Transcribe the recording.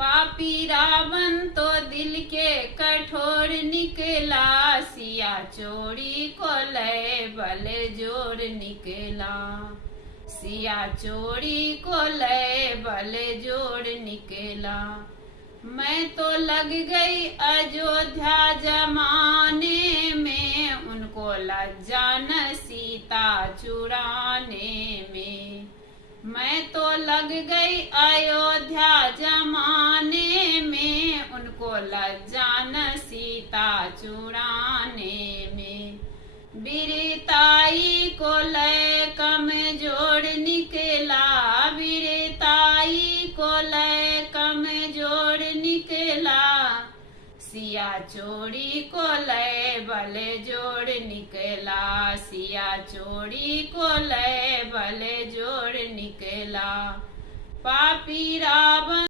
पापी रावण तो दिल के कठोर निकला, सिया चोरी को लय बल जोर निकला। सिया चोरी को लय बल जोर निकला। मैं तो लग गई अयोध्या जमाने में, उनको लज्जा न सीता चुराने में। मैं तो लग गई अयोध्या जमाने में, उनको लज्जा न सीता चुराने में। वीरताई को लय कमजोर निकला, वीरताई को लय कमजोर निकला। सिया चोरी को लय बल जोड़ निकला, सिया चोरी को लय बल जोड़ निकला। पापी रावण